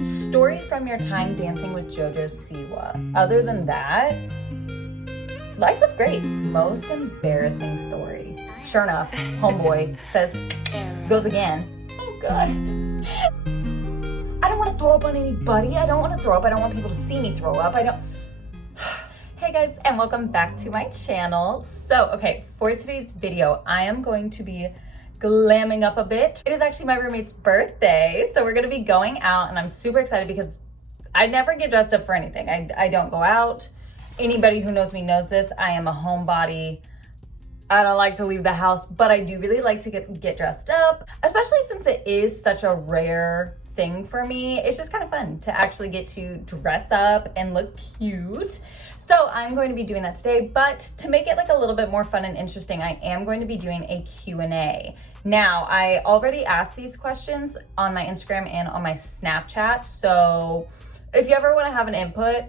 Story from your time dancing with JoJo Siwa. Other than that, life was great. Most embarrassing story. Sure enough, homeboy says, goes again. Oh God. I don't want to throw up on anybody. I don't want to throw up. I don't want people to see me throw up. Hey guys, and welcome back to my channel. So, okay, for today's video, I am going to be glamming up a bit. It is actually my roommate's birthday, so we're gonna be going out, and I'm super excited because I never get dressed up for anything. I don't go out. Anybody who knows me knows this. I am a homebody. I don't like to leave the house, but I do really like to get dressed up, especially since it is such a rare thing for me. It's just kind of fun to actually get to dress up and look cute. So I'm going to be doing that today, but to make it like a little bit more fun and interesting, I am going to be doing a Q&A. Now, I already asked these questions on my Instagram and on my Snapchat, so if you ever want to have an input,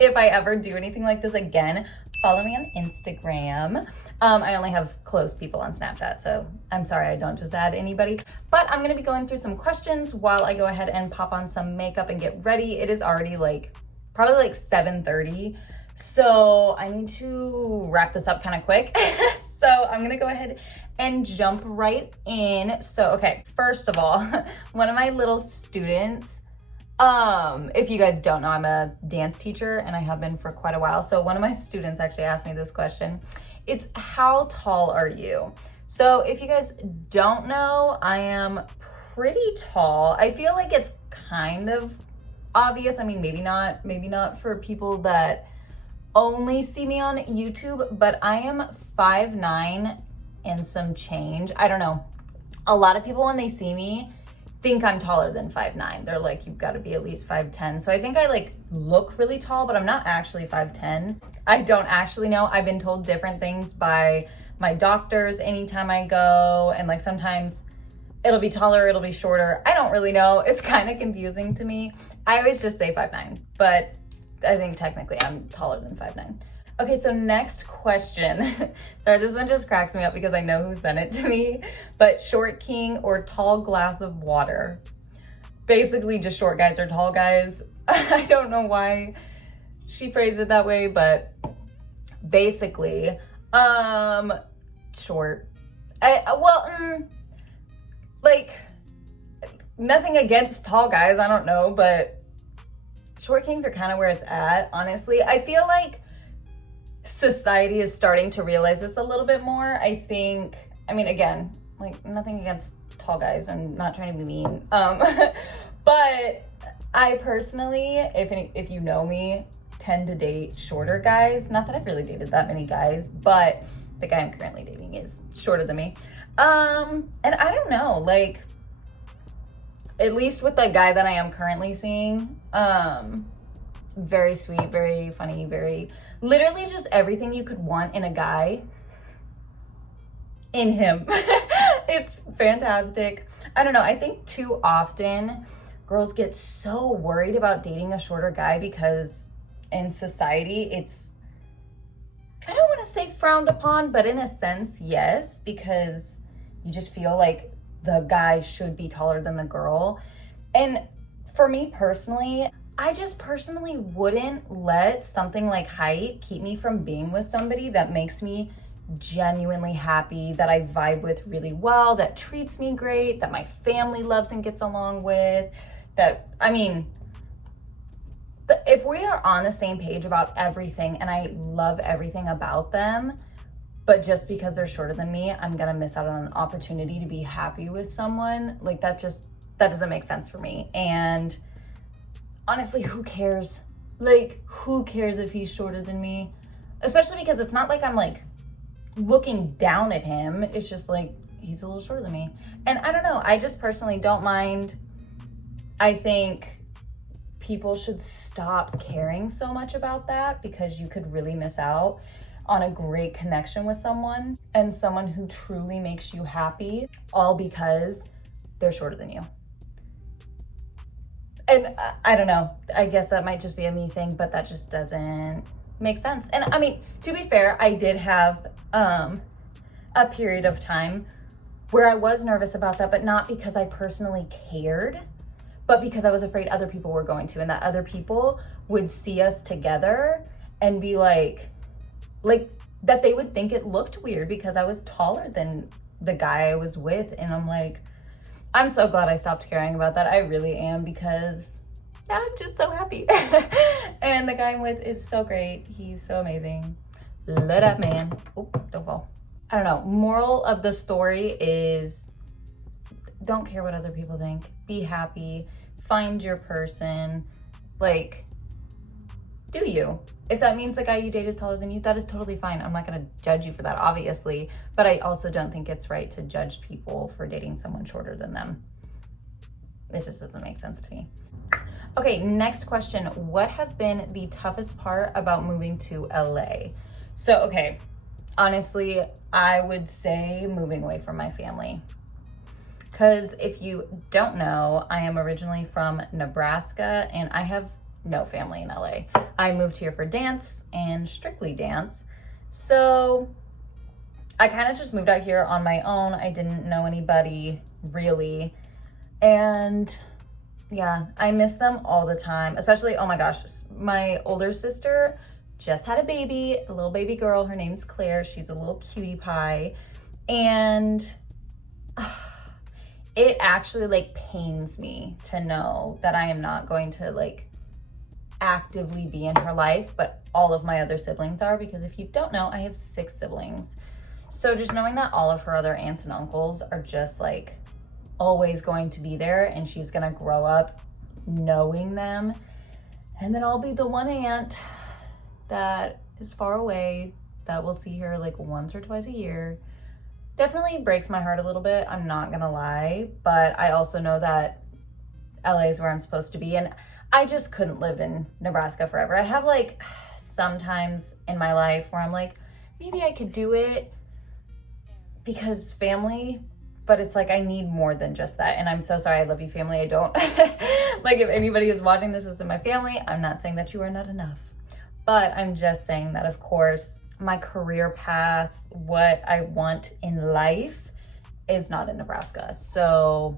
if I ever do anything like this again, follow me on Instagram. I only have close people on Snapchat, so I'm sorry I don't just add anybody. But I'm gonna be going through some questions while I go ahead and pop on some makeup and get ready. It is already probably like 7:30, so I need to wrap this up kind of quick. So I'm gonna go ahead and jump right in. So, okay, first of all, one of my little students, if you guys don't know, I'm a dance teacher and I have been for quite a while. So one of my students actually asked me this question. It's, how tall are you? So if you guys don't know, I am pretty tall. I feel like it's kind of obvious. I mean, maybe not for people that only see me on YouTube, but I am 5'9" and some change. I don't know. A lot of people when they see me think I'm taller than 5'9". They're like, you've got to be at least 5'10". So I think I look really tall, but I'm not actually 5'10". I don't actually know. I've been told different things by my doctors anytime I go, and sometimes it'll be taller, it'll be shorter. I don't really know. It's kind of confusing to me. I always just say 5'9", but I think technically I'm taller than 5'9". Okay, so next question. Sorry, this one just cracks me up because I know who sent it to me, but short king or tall glass of water? Basically just short guys or tall guys. I don't know why she phrased it that way, but basically, short. Nothing against tall guys, I don't know, but short kings are kind of where it's at, honestly. I feel like society is starting to realize this a little bit more. Again, nothing against tall guys. I'm not trying to be mean. But I personally, if you know me, tend to date shorter guys. Not that I've really dated that many guys, but the guy I'm currently dating is shorter than me. And I don't know, at least with the guy that I am currently seeing, very sweet, very funny, literally just everything you could want in a guy, in him. It's fantastic. I don't know. I think too often girls get so worried about dating a shorter guy because in society it's, I don't want to say frowned upon, but in a sense, yes, because you just feel like the guy should be taller than the girl. And for me personally, I just personally wouldn't let something like height keep me from being with somebody that makes me genuinely happy, that I vibe with really well, that treats me great, that my family loves and gets along with, if we are on the same page about everything and I love everything about them, but just because they're shorter than me, I'm gonna miss out on an opportunity to be happy with someone, that doesn't make sense for me. And honestly, who cares? Who cares if he's shorter than me? Especially because it's not like I'm looking down at him. It's just he's a little shorter than me. And I don't know, I just personally don't mind. I think people should stop caring so much about that because you could really miss out on a great connection with someone and someone who truly makes you happy, all because they're shorter than you. And I don't know, I guess that might just be a me thing, but that just doesn't make sense. And to be fair, I did have a period of time where I was nervous about that, but not because I personally cared, but because I was afraid other people were going to, and that other people would see us together and be like that they would think it looked weird because I was taller than the guy I was with. And I'm like, I'm so glad I stopped caring about that. I really am, because I'm just so happy. And the guy I'm with is so great. He's so amazing. Lit up, man. Oh, don't fall. I don't know. Moral of the story is don't care what other people think. Be happy. Find your person. Like, do you. If that means the guy you date is taller than you, that is totally fine. I'm not going to judge you for that, obviously. But I also don't think it's right to judge people for dating someone shorter than them. It just doesn't make sense to me. Okay, next question. What has been the toughest part about moving to LA? So, okay, honestly, I would say moving away from my family. Because if you don't know, I am originally from Nebraska and I have no family in LA. I moved here for dance and strictly dance. So I kind of just moved out here on my own. I didn't know anybody really. And yeah, I miss them all the time, especially, oh my gosh, my older sister just had a baby, a little baby girl. Her name's Claire. She's a little cutie pie. And it actually like pains me to know that I am not going to like actively be in her life, but all of my other siblings are, because if you don't know, I have 6 siblings. So just knowing that all of her other aunts and uncles are just like always going to be there, and she's gonna grow up knowing them, and then I'll be the one aunt that is far away that will see her like once or twice a year. Definitely breaks my heart a little bit, I'm not gonna lie, but I also know that LA is where I'm supposed to be, and I just couldn't live in Nebraska forever. I have like sometimes in my life where I'm like, maybe I could do it because family, but it's like I need more than just that. And I'm so sorry, I love you family, I don't. Like if anybody is watching this is in my family, I'm not saying that you are not enough. But I'm just saying that of course, my career path, what I want in life is not in Nebraska. So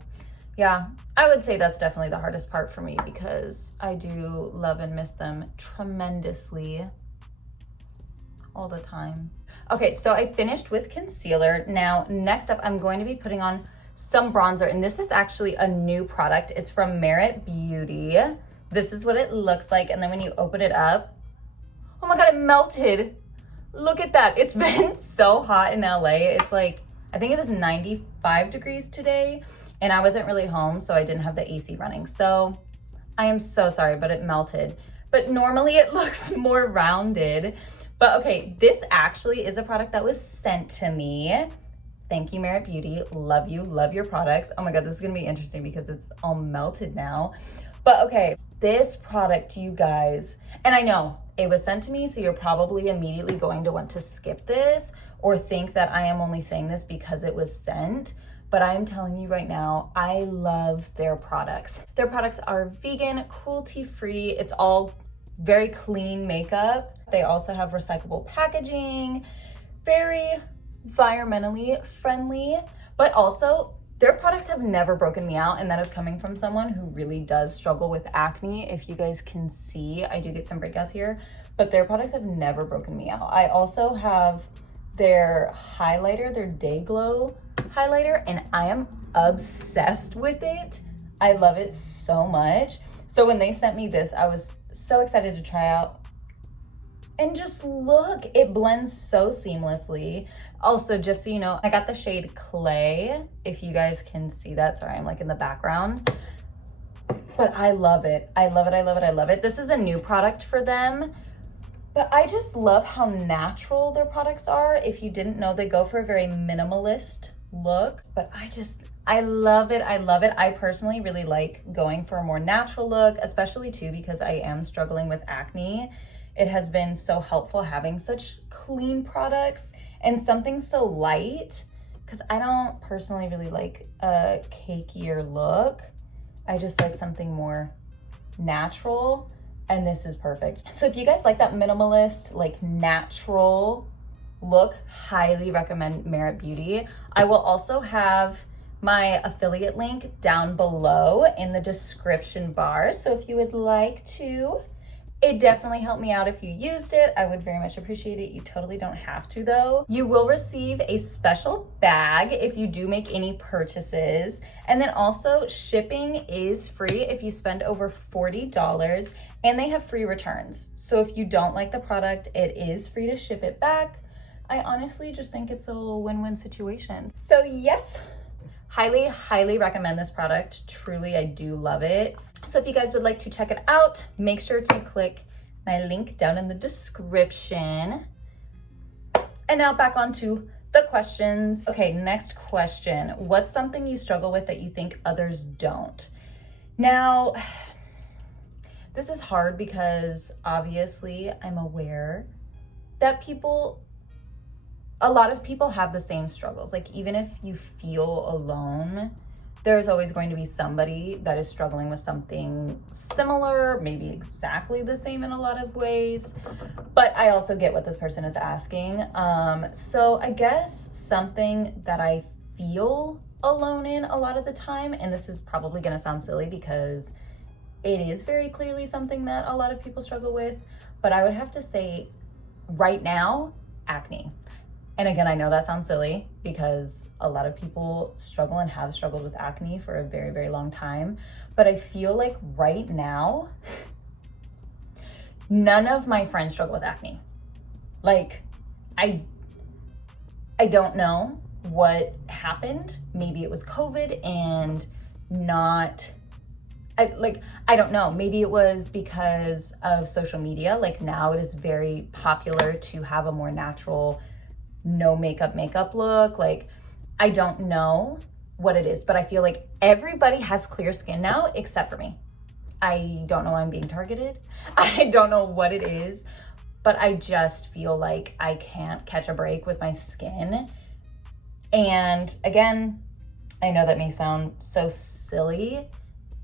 yeah, I would say that's definitely the hardest part for me, because I do love and miss them tremendously all the time. Okay, so I finished with concealer. Now, next up, I'm going to be putting on some bronzer, and this is actually a new product. It's from Merit Beauty. This is what it looks like, and then when you open it up, oh my God, it melted. Look at that. It's been so hot in LA. It's like, I think it was 95 degrees today, and I wasn't really home, so I didn't have the AC running. So I am so sorry, but it melted. But normally it looks more rounded. But okay, this actually is a product that was sent to me. Thank you, Merit Beauty. Love you, love your products. Oh my God, this is gonna be interesting because it's all melted now. But okay, this product, you guys, and I know it was sent to me, so you're probably immediately going to want to skip this or think that I am only saying this because it was sent. But I am telling you right now, I love their products. Their products are vegan, cruelty-free. It's all very clean makeup. They also have recyclable packaging, very environmentally friendly, but also their products have never broken me out, and that is coming from someone who really does struggle with acne. If you guys can see, I do get some breakouts here, but their products have never broken me out. I also have their highlighter, their Day Glow highlighter, and I am obsessed with it. I love it so much. So when they sent me this, I was so excited to try out. And just look, it blends so seamlessly. Also, just so you know, I got the shade Clay, if you guys can see that. Sorry, I'm like in the background. But I love it. I love it, I love it, I love it. This is a new product for them. But I just love how natural their products are. If you didn't know, they go for a very minimalist look. But I love it, I love it. I personally really like going for a more natural look, especially too because I am struggling with acne. It has been so helpful having such clean products and something so light, because I don't personally really like a cakier look. I just like something more natural, and this is perfect. So if you guys like that minimalist, like natural look, highly recommend Merit Beauty. I will also have my affiliate link down below in the description bar. So if you would like to, it definitely helped me out if you used it. I would very much appreciate it. You totally don't have to though. You will receive a special bag if you do make any purchases. And then also shipping is free if you spend over $40, and they have free returns. So if you don't like the product, it is free to ship it back. I honestly just think it's a win-win situation. So yes, highly, highly recommend this product. Truly, I do love it. So if you guys would like to check it out, make sure to click my link down in the description. And now back on to the questions. Okay, next question. What's something you struggle with that you think others don't? Now, this is hard because obviously I'm aware that a lot of people have the same struggles. Like even if you feel alone, there's always going to be somebody that is struggling with something similar, maybe exactly the same in a lot of ways. But I also get what this person is asking. So I guess something that I feel alone in a lot of the time, and this is probably gonna sound silly because it is very clearly something that a lot of people struggle with, but I would have to say right now, acne. And again, I know that sounds silly because a lot of people struggle and have struggled with acne for a very, very long time. But I feel like right now, none of my friends struggle with acne. Like, I don't know what happened. Maybe it was COVID and I don't know. Maybe it was because of social media. Like now it is very popular to have a more natural no makeup look. Like I don't know what it is, but I feel like everybody has clear skin now except for me. I don't know why I'm being targeted. I don't know what it is, but I just feel like I can't catch a break with my skin. And again, I know that may sound so silly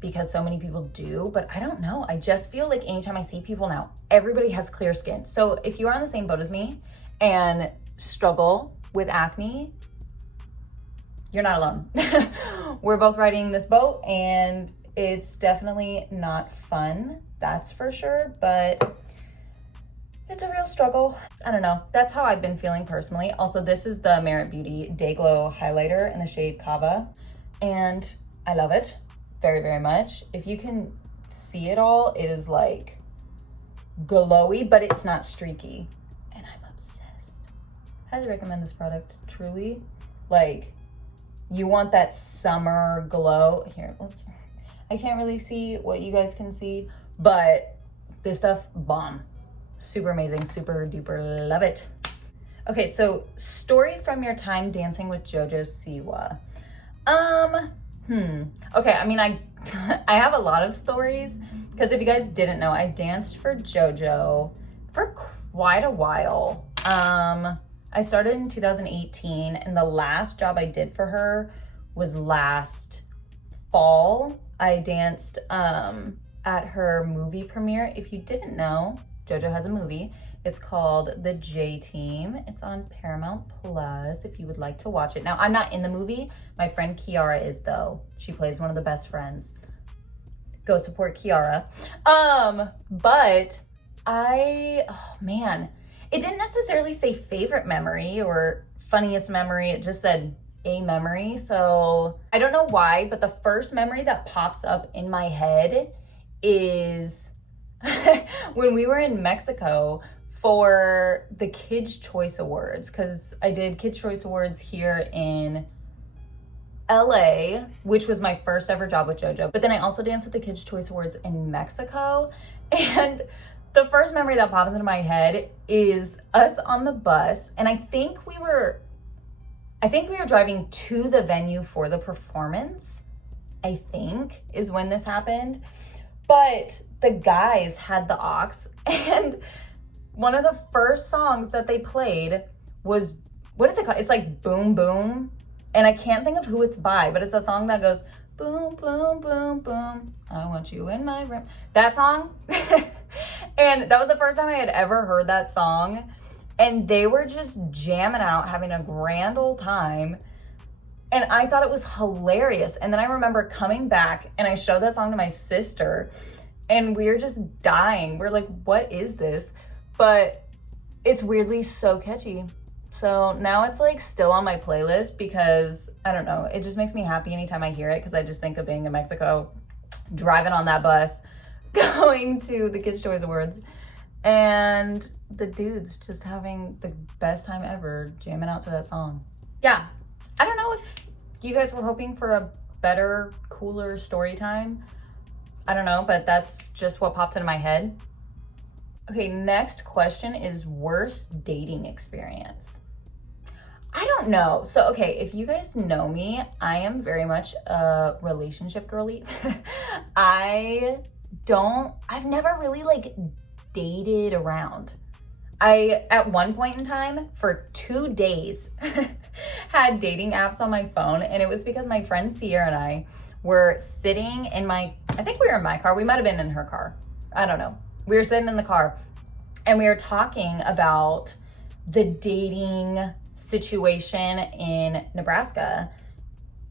because so many people do, but I don't know. I just feel like anytime I see people now, everybody has clear skin. So if you are on the same boat as me and struggle with acne, you're not alone. We're both riding this boat and it's definitely not fun, that's for sure, but it's a real struggle. I don't know. That's how I've been feeling personally. Also, this is the Merit Beauty Day Glow highlighter in the shade Cava, and I love it very, very much. If you can see it all, it is like glowy, but it's not streaky. Highly recommend this product, truly. Like, you want that summer glow. Here, I can't really see what you guys can see, but this stuff, bomb. Super amazing, super duper love it. Okay, so story from your time dancing with JoJo Siwa. Okay, I mean, I have a lot of stories because if you guys didn't know, I danced for JoJo for quite a while. I started in 2018 and the last job I did for her was last fall. I danced at her movie premiere. If you didn't know, JoJo has a movie. It's called The J Team. It's on Paramount Plus if you would like to watch it. Now, I'm not in the movie. My friend Kiara is though. She plays one of the best friends. Go support Kiara. But oh man. It didn't necessarily say favorite memory or funniest memory. It just said a memory. So I don't know why, but the first memory that pops up in my head is when we were in Mexico for the Kids' Choice Awards, because I did Kids' Choice Awards here in LA, which was my first ever job with JoJo. But then I also danced at the Kids' Choice Awards in Mexico. And the first memory that pops into my head is us on the bus, and I think we were driving to the venue for the performance, I think, is when this happened. But the guys had the aux, and one of the first songs that they played was, what is it called? It's like Boom Boom, and I can't think of who it's by, but it's a song that goes, boom, boom, boom, boom, I want you in my room. That song. And that was the first time I had ever heard that song. And they were just jamming out, having a grand old time. And I thought it was hilarious. And then I remember coming back and I showed that song to my sister and we were just dying. We're like, what is this? But it's weirdly so catchy. So now it's like still on my playlist because I don't know, it just makes me happy anytime I hear it because I just think of being in Mexico, driving on that bus, going to the Kids' Choice Awards, and the dudes just having the best time ever jamming out to that song. Yeah, I don't know if you guys were hoping for a better, cooler story time. I don't know, but that's just what popped into my head. Okay, next question is worst dating experience. I don't know. So, okay, if you guys know me, I am very much a relationship girly. I've never really like dated around. I, at one point in time, for 2 days, had dating apps on my phone, and it was because my friend Sierra and I were sitting in I think we were in my car. We might have been in her car. I don't know. We were sitting in the car, and we were talking about the dating situation in Nebraska.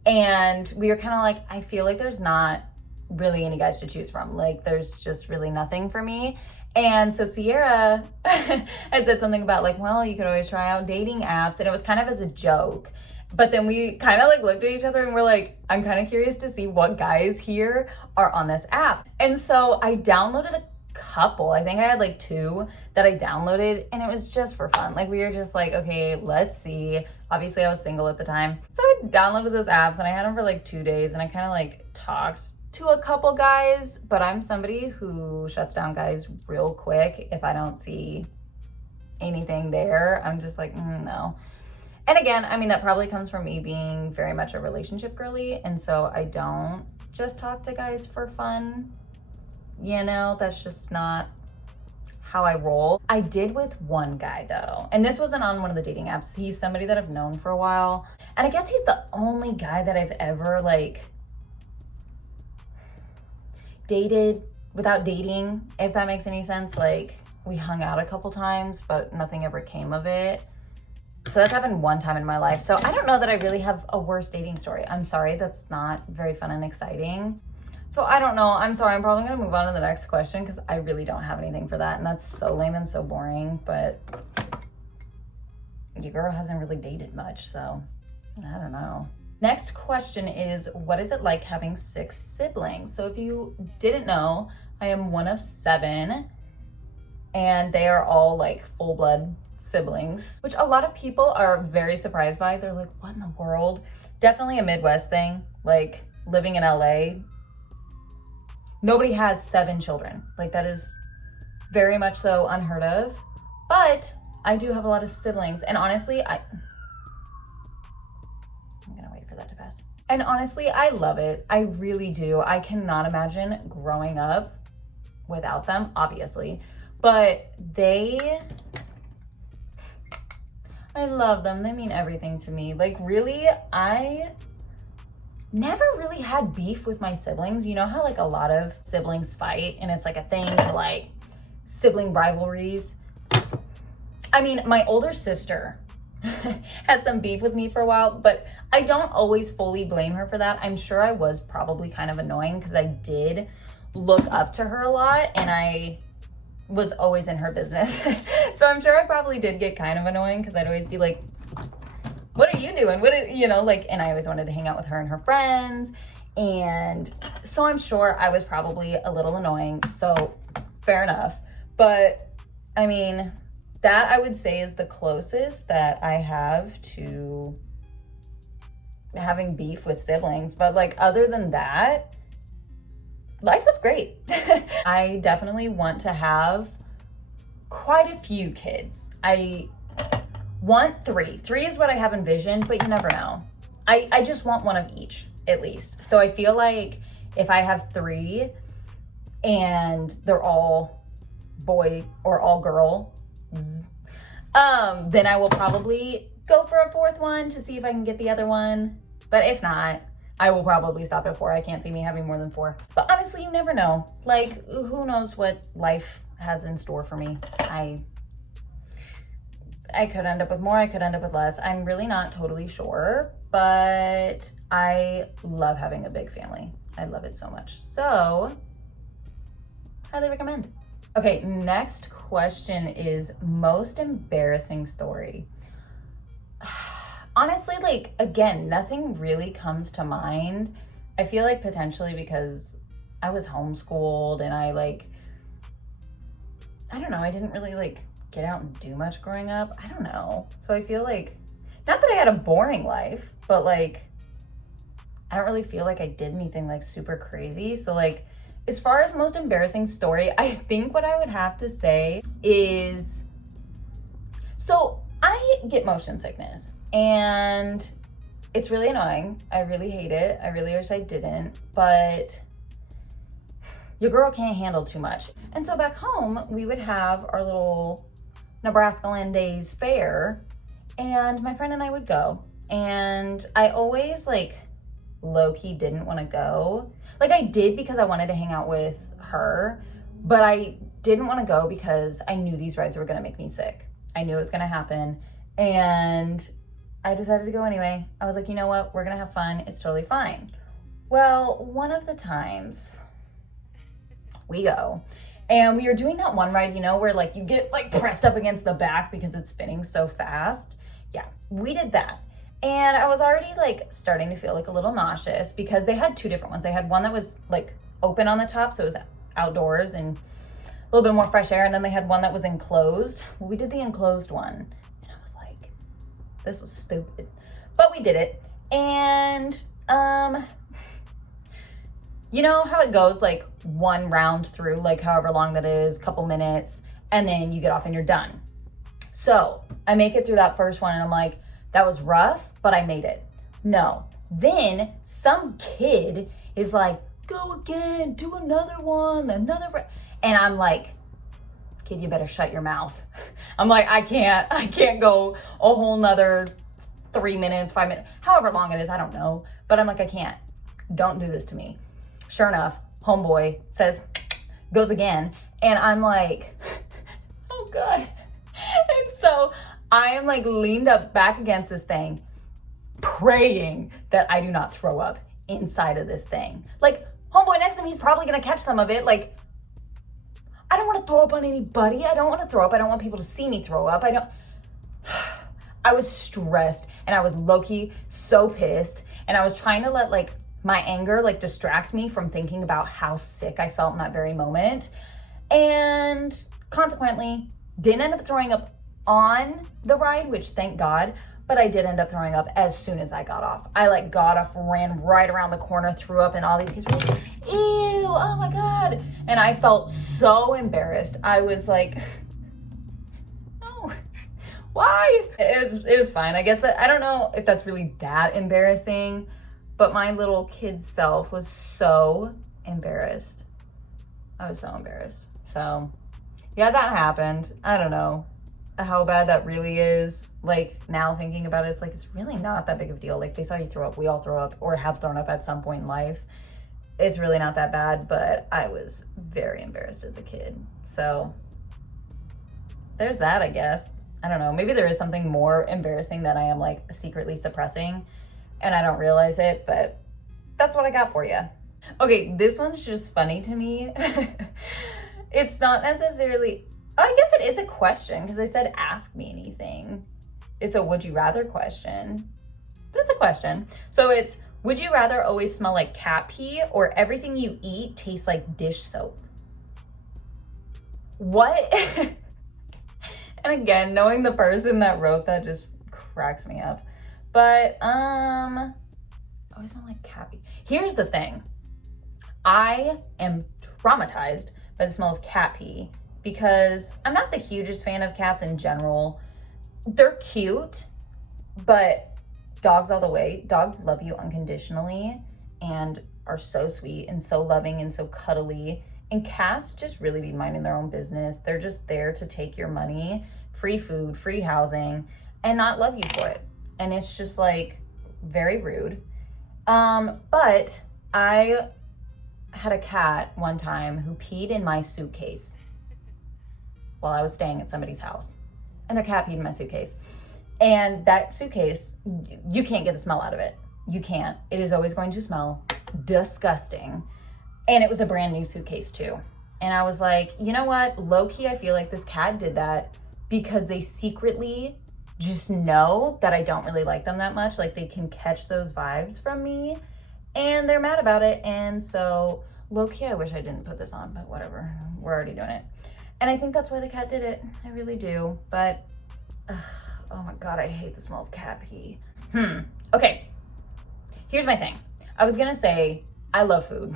And we were kind of like, I feel like there's not really any guys to choose from. Like, there's just really nothing for me. And so Sierra had said something about like, well, you could always try out dating apps. And it was kind of as a joke. But then we kind of like looked at each other and we're like, I'm kind of curious to see what guys here are on this app. And so I downloaded a couple. I think I had like 2 that I downloaded, and it was just for fun. Like, we were just like, okay, let's see. Obviously I was single at the time. So I downloaded those apps and I had them for like 2 days, and I kind of like talked to a couple guys, but I'm somebody who shuts down guys real quick if I don't see anything there. I'm just like, no. And again, I mean, that probably comes from me being very much a relationship girly, and so I don't just talk to guys for fun. You know, that's just not how I roll. I did with one guy though, and this wasn't on one of the dating apps. He's somebody that I've known for a while, and I guess he's the only guy that I've ever like dated without dating, if that makes any sense. Like, we hung out a couple times, but nothing ever came of it. So that's happened one time in my life. So I don't know that I really have a worst dating story. I'm sorry, that's not very fun and exciting. So I don't know. I'm sorry. I'm probably going to move on to the next question because I really don't have anything for that. And that's so lame and so boring. But your girl hasn't really dated much, so I don't know. Next question is, what is it like having 6 siblings? So if you didn't know, I am one of 7, and they are all like full blood siblings, which a lot of people are very surprised by. They're like, what in the world? Definitely a Midwest thing. Like, living in LA, nobody has 7 children. Like, that is very much so unheard of. But I do have a lot of siblings, and honestly, I'm gonna wait for that to pass. And honestly, I love it. I really do. I cannot imagine growing up without them, obviously. But I love them. They mean everything to me. Like, really, I never really had beef with my siblings. You know how like a lot of siblings fight and it's like a thing to like sibling rivalries? I mean, my older sister had some beef with me for a while, but I don't always fully blame her for that. I'm sure I was probably kind of annoying because I did look up to her a lot and I was always in her business. So I'm sure I probably did get kind of annoying because I'd always be like, what are you doing? And I always wanted to hang out with her and her friends. And so I'm sure I was probably a little annoying. So fair enough. But I mean, that I would say is the closest that I have to having beef with siblings. But like, other than that, life was great. I definitely want to have quite a few kids. I want 3. 3 is what I have envisioned, but you never know. I just want one of each, at least. So I feel like if I have 3 and they're all boy or all girl, then I will probably go for a 4th one to see if I can get the other one. But if not, I will probably stop at 4. I can't see me having more than 4. But honestly, you never know. Like, who knows what life has in store for me. I could end up with more, I could end up with less. I'm really not totally sure, but I love having a big family. I love it so much. So, highly recommend. Okay, next question is most embarrassing story. Honestly, like, again, nothing really comes to mind. I feel like potentially because I was homeschooled and I don't know, I didn't really like get out and do much growing up. I don't know. So I feel like, not that I had a boring life, but like, I don't really feel like I did anything like super crazy. So like, as far as most embarrassing story, I think what I would have to say is, so I get motion sickness and it's really annoying. I really hate it. I really wish I didn't, but your girl can't handle too much. And so back home, we would have our little Nebraska Land Days fair, and my friend and I would go. And I always like low-key didn't want to go. Like I did because I wanted to hang out with her, but I didn't want to go because I knew these rides were going to make me sick. I knew it was going to happen, and I decided to go anyway. I was like, you know what? We're going to have fun. It's totally fine. Well, one of the times we go, and we were doing that one ride, you know, where like you get like pressed up against the back because it's spinning so fast. Yeah, we did that. And I was already like starting to feel like a little nauseous because they had two different ones. They had one that was like open on the top, so it was outdoors and a little bit more fresh air. And then they had one that was enclosed. Well, we did the enclosed one. And I was like, this was stupid. But we did it. And you know how it goes, like one round through, like however long that is, couple minutes, and then you get off and you're done. So I make it through that first one and I'm like, that was rough, but I made it. No. Then some kid is like, go again, do another one, and I'm like, kid, you better shut your mouth. I'm like, I can't go a whole nother 3 minutes, 5 minutes, however long it is, I don't know. But I'm like, I can't. Don't do this to me. Sure enough, homeboy goes again, and I'm like, oh God. And so I am like leaned up back against this thing, praying that I do not throw up inside of this thing. Like, homeboy next to me is probably gonna catch some of it. Like, I don't want to throw up on anybody. I don't want to throw up. I don't want people to see me throw up. I was stressed and I was low-key so pissed, and I was trying to let like my anger like distract me from thinking about how sick I felt in that very moment. And consequently, didn't end up throwing up on the ride, which thank God, but I did end up throwing up as soon as I got off. I like got off, ran right around the corner, threw up, and all these kids were like, ew, oh my God. And I felt so embarrassed. I was like, no, why? It was fine. I guess that, I don't know if that's really that embarrassing, but my little kid self was so embarrassed. I was so embarrassed. So yeah, that happened. I don't know how bad that really is. Like now thinking about it, it's like, it's really not that big of a deal. Like they saw you throw up, we all throw up or have thrown up at some point in life. It's really not that bad, but I was very embarrassed as a kid. So there's that, I guess. I don't know, maybe there is something more embarrassing that I am like secretly suppressing and I don't realize it, but that's what I got for you. Okay, this one's just funny to me. It's not necessarily, I guess it is a question because I said ask me anything. It's a would you rather question, but it's a question. So it's, would you rather always smell like cat pee or everything you eat tastes like dish soap? What? And again, knowing the person that wrote that just cracks me up. But always smell like cat pee. Here's the thing. I am traumatized by the smell of cat pee because I'm not the hugest fan of cats in general. They're cute, but dogs all the way. Dogs love you unconditionally and are so sweet and so loving and so cuddly. And cats just really be minding their own business. They're just there to take your money, free food, free housing, and not love you for it. And it's just like very rude. But I had a cat one time who peed in my suitcase while I was staying at somebody's house. and their cat peed in my suitcase. And that suitcase, you can't get the smell out of it. You can't. It is always going to smell disgusting. And it was a brand new suitcase too. And I was like, you know what? Low-key, I feel like this cat did that because they secretly just know that I don't really like them that much. Like, they can catch those vibes from me and they're mad about it. And so low-key, I wish I didn't put this on, but whatever, we're already doing it. And I think that's why the cat did it. I really do. But oh my God, I hate the smell of cat pee. Okay, here's my thing. I was gonna say, I love food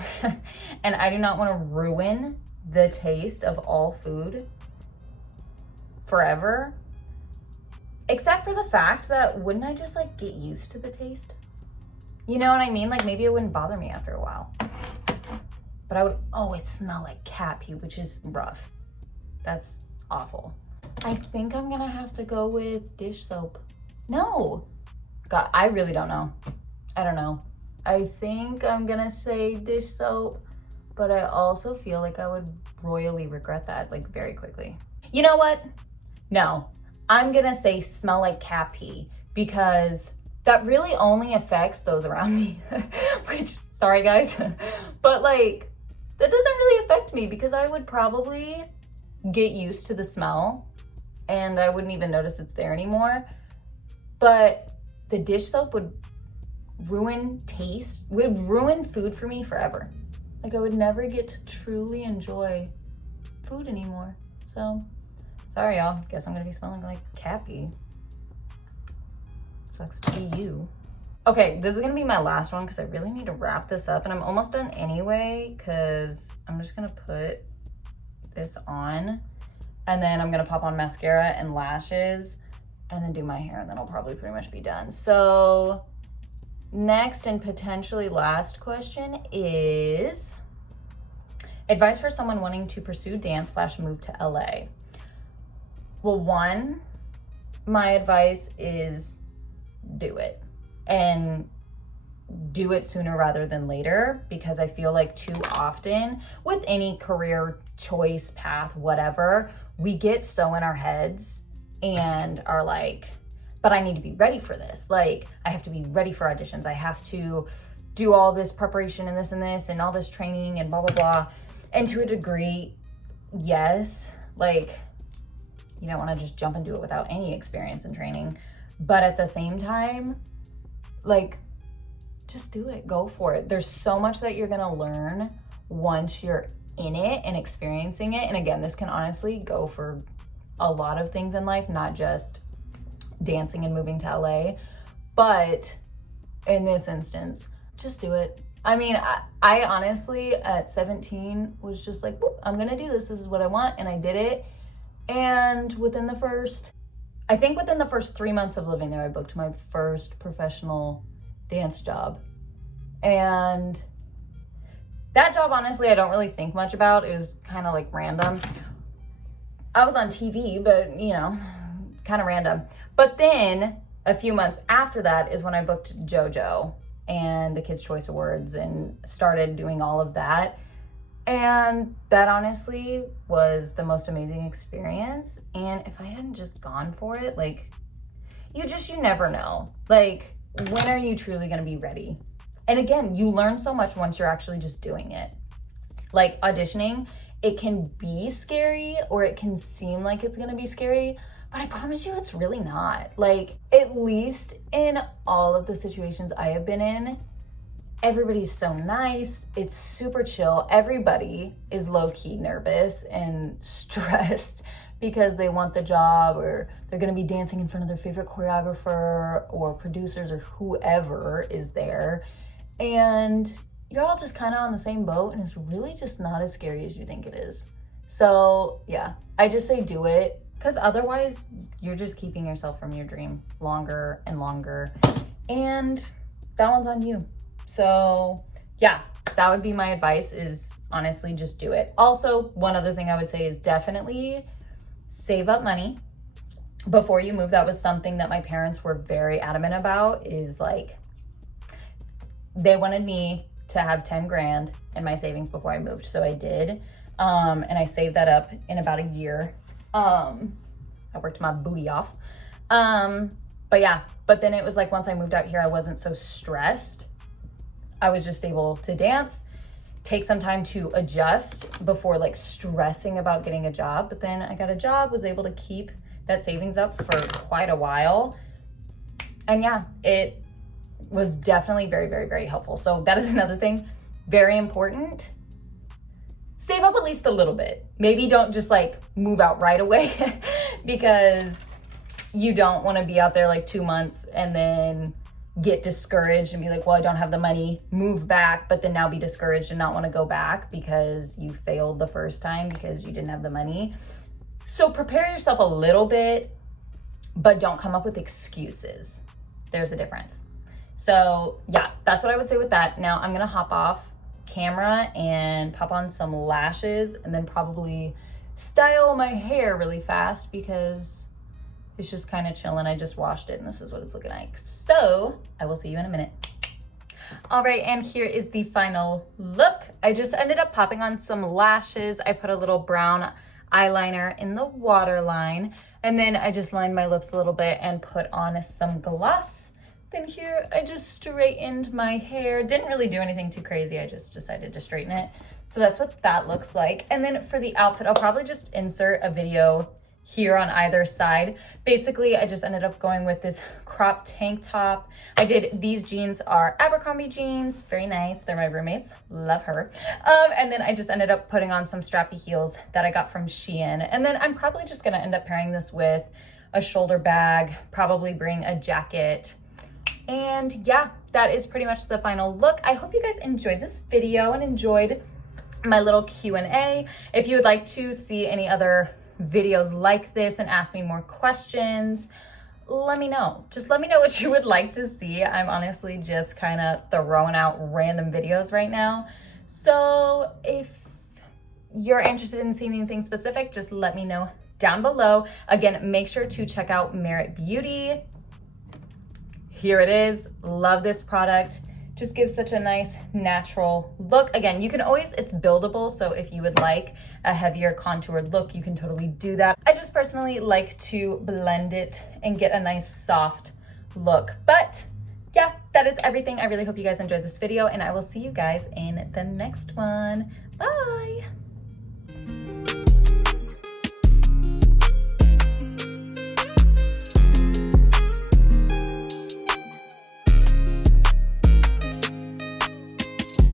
and I do not want to ruin the taste of all food forever. Except for the fact that, wouldn't I just like get used to the taste? You know what I mean? Like, maybe it wouldn't bother me after a while. But I would always smell like cat pee, which is rough. That's awful. I think I'm gonna have to go with dish soap. No, God, I really don't know. I don't know. I think I'm gonna say dish soap, but I also feel like I would royally regret that, like, very quickly. You know what? No, I'm gonna say smell like cat pee, because that really only affects those around me, which, sorry guys, but like, that doesn't really affect me because I would probably get used to the smell and I wouldn't even notice it's there anymore. But the dish soap would ruin food for me forever. Like, I would never get to truly enjoy food anymore. So, sorry y'all, guess I'm gonna be smelling like cat pee. Sucks to be you. Okay, this is gonna be my last one because I really need to wrap this up, and I'm almost done anyway because I'm just gonna put this on and then I'm gonna pop on mascara and lashes and then do my hair, and then I'll probably pretty much be done. So next and potentially last question is advice for someone wanting to pursue dance / move to LA. Well, one, my advice is do it, and do it sooner rather than later, because I feel like too often with any career choice, path, whatever, we get so in our heads and are like, but I need to be ready for this. Like, I have to be ready for auditions. I have to do all this preparation and this and all this training and blah, blah, blah. And to a degree, yes, like, you don't want to just jump into it without any experience and training. But at the same time, like, just do it, go for it. There's so much that you're gonna learn once you're in it and experiencing it. And again, this can honestly go for a lot of things in life, not just dancing and moving to LA. But in this instance, just do it. I mean, I honestly at 17 was just like, whoop, I'm gonna do this. This is what I want. And I did it. And within the first 3 months of living there, I booked my first professional dance job. And that job, honestly, I don't really think much about. It was kind of like random. I was on TV, but you know, kind of random. But then a few months after that is when I booked JoJo and the Kids' Choice Awards and started doing all of that. And that honestly was the most amazing experience. And if I hadn't just gone for it, like, you never know. Like, when are you truly gonna be ready? And again, you learn so much once you're actually just doing it. Like, auditioning, it can be scary or it can seem like it's gonna be scary, but I promise you it's really not. Like, at least in all of the situations I have been in, everybody's so nice. It's super chill. Everybody is low-key nervous and stressed because they want the job, or they're gonna be dancing in front of their favorite choreographer or producers or whoever is there. And you're all just kind of on the same boat, and it's really just not as scary as you think it is. So yeah, I just say do it, because otherwise you're just keeping yourself from your dream longer and longer, and that one's on you. So yeah, that would be my advice, is honestly just do it. Also, one other thing I would say is definitely save up money before you move. That was something that my parents were very adamant about, is like, they wanted me to have 10 grand in my savings before I moved. So I did. And I saved that up in about a year. I worked my booty off. But yeah, but then it was like once I moved out here, I wasn't so stressed. I was just able to dance, take some time to adjust before like stressing about getting a job. But then I got a job, was able to keep that savings up for quite a while. And yeah, it was definitely very, very, very helpful. So that is another thing, very important. Save up at least a little bit. Maybe don't just like move out right away because you don't want to be out there like 2 months and then get discouraged and be like, well, I don't have the money, move back, but then now be discouraged and not want to go back because you failed the first time because you didn't have the money. So prepare yourself a little bit, but don't come up with excuses. There's a difference. So yeah, that's what I would say with that. Now I'm gonna hop off camera and pop on some lashes and then probably style my hair really fast because it's just kind of chilling. I just washed it and this is what it's looking like. So I will see you in a minute. All right, and here is the final look. I just ended up popping on some lashes. I put a little brown eyeliner in the waterline, and then I just lined my lips a little bit and put on some gloss. Then here I just straightened my hair. Didn't really do anything too crazy. I just decided to straighten it. So that's what that looks like. And then for the outfit, I'll probably just insert a video here on either side. Basically, I just ended up going with this crop tank top. These jeans are Abercrombie jeans, very nice. They're my roommates, love her. And then I just ended up putting on some strappy heels that I got from Shein. And then I'm probably just gonna end up pairing this with a shoulder bag, probably bring a jacket. And yeah, that is pretty much the final look. I hope you guys enjoyed this video and enjoyed my little Q&A. If you would like to see any other videos like this and ask me more questions, let me know. Just let me know what you would like to see. I'm honestly just kind of throwing out random videos right now. So if you're interested in seeing anything specific, just let me know down below. Again, make sure to check out Merit Beauty. Here it is. Love this product. Just gives such a nice natural look. Again, you can always, it's buildable, so if you would like a heavier contoured look, you can totally do that. I just personally like to blend it and get a nice soft look. But yeah, that is everything. I really hope you guys enjoyed this video, and I will see you guys in the next one. Bye.